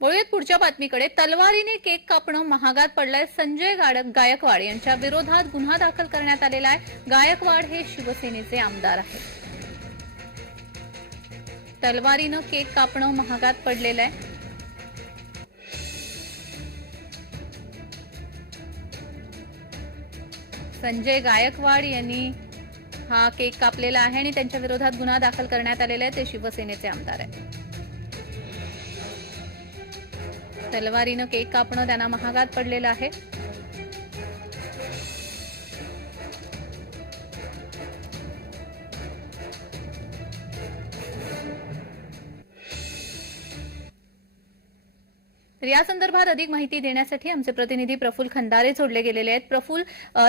वळूयात पुढच्या बातमीकडे. तलवारीने केक कापणं महागात पडलंय. संजय गायकवाड यांच्या विरोधात गुन्हा दाखल करण्यात आलेला आहे. गायकवाड हे शिवसेनेचे आमदार आहेत. तलवारीनं केक कापणं महागात पडलेलं आहे. संजय गायकवाड यांनी हा केक कापलेला आहे आणि त्यांच्या विरोधात गुन्हा दाखल करण्यात आलेला आहे. ते शिवसेनेचे आमदार आहेत. तलवारीनं केक कापणं त्यांना महागात पडलेलं आहे. तर या संदर्भात अधिक माहिती देण्यासाठी आमचे प्रतिनिधी प्रफुल खंदारे सोडले गेलेले आहेत. प्रफुल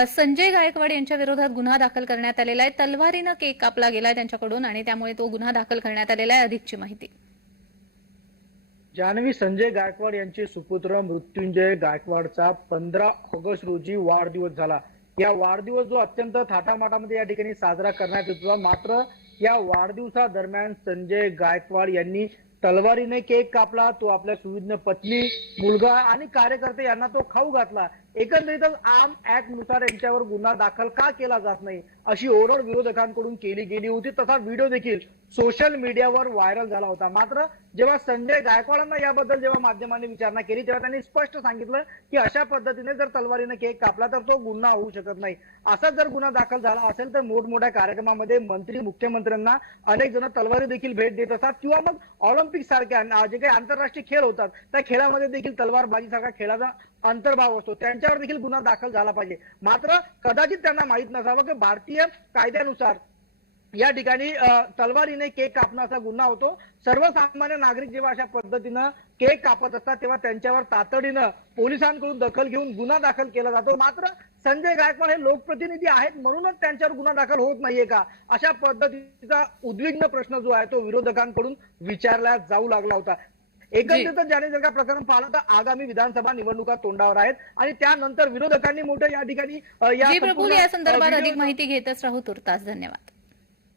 संजय गायकवाड यांच्या विरोधात गुन्हा दाखल करण्यात आलेला आहे. तलवारीनं केक कापला गेलाय त्यांच्याकडून आणि त्यामुळे तो गुन्हा दाखल करण्यात आलेला आहे. अधिकची माहिती. जान्हवी संजय गायकवाड यांचे सुपुत्र मृत्युंजय गायकवाडचा पंधरा ऑगस्ट रोजी वाढदिवस झाला. या वाढदिवस जो अत्यंत थाटामाटामध्ये या ठिकाणी साजरा करण्यात येतो मात्र या वाढदिवसादरम्यान संजय गायकवाड यांनी तलवारीने केक कापला तो आपल्या सुविज्ञ पत्नी मुलगा आणि कार्यकर्ते यांना तो खाऊ घातला. एकंदरीतच आम ऍक्टनुसार यांच्यावर गुन्हा दाखल का केला जात नाही अशी ओरड विरोधकांकडून केली गेली होती तसा व्हिडिओ देखील सोशल मीडियावर व्हायरल झाला होता. मात्र जेव्हा संजय गायकवाडांना याबद्दल जेव्हा माध्यमांनी विचारणा केली तेव्हा त्यांनी स्पष्ट सांगितलं की अशा पद्धतीने जर तलवारीने केक कापला तर तो गुन्हा होऊ शकत नाही. असा जर गुन्हा दाखल झाला असेल तर मोठमोठ्या कार्यक्रमामध्ये मंत्री मुख्यमंत्र्यांना अनेक जण तलवारी देखील भेट देत असतात किंवा मग ऑलिम्पिक सारख्या जे काही आंतरराष्ट्रीय खेळ होतात त्या खेळामध्ये देखील तलवारबाजी सारखा खेळाचा अंतर्भाव असतो. त्यांच्यावर देखील गुन्हा दाखल झाला पाहिजे. मात्र कदाचित त्यांना माहीत नसावं की भारतीय कायद्यानुसार या ठिकाणी तलवारीने केक कापणं असा गुन्हा होतो. सर्वसामान्य नागरिक जेव्हा अशा पद्धतीनं केक कापत असतात तेव्हा त्यांच्यावर तातडीनं पोलिसांकडून दखल घेऊन गुन्हा दाखल केला जातो. मात्र संजय गायकवाड हे लोकप्रतिनिधी आहेत म्हणूनच त्यांच्यावर गुन्हा दाखल होत नाहीये का? अशा पद्धतीचा उद्विग्न प्रश्न जो आहे तो विरोधकांकडून विचारला जाऊ लागला होता. एकंदरीतच ज्याने जर का प्रकरण पाहिलं तर आगामी विधानसभा निवडणुका तोंडावर आहेत आणि त्यानंतर विरोधकांनी मोठं या ठिकाणी या संदर्भात अधिक माहिती घेतच राहू तुर्तास धन्यवाद.